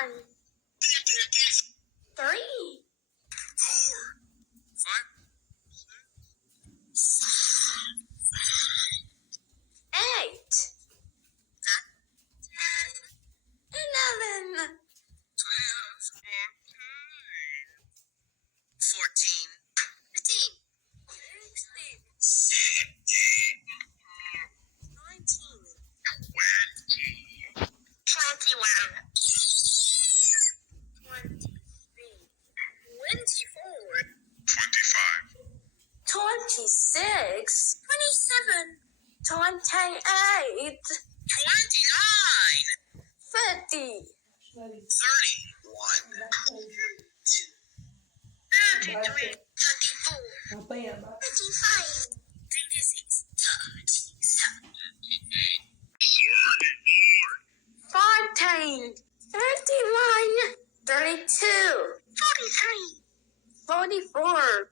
3, 8, 11, 14, 15, 19, 21, 23, 24, 26, 27, 28, 30, 31, 33, 34, 35, 36, 37, 14, 31, 32, 43, 44,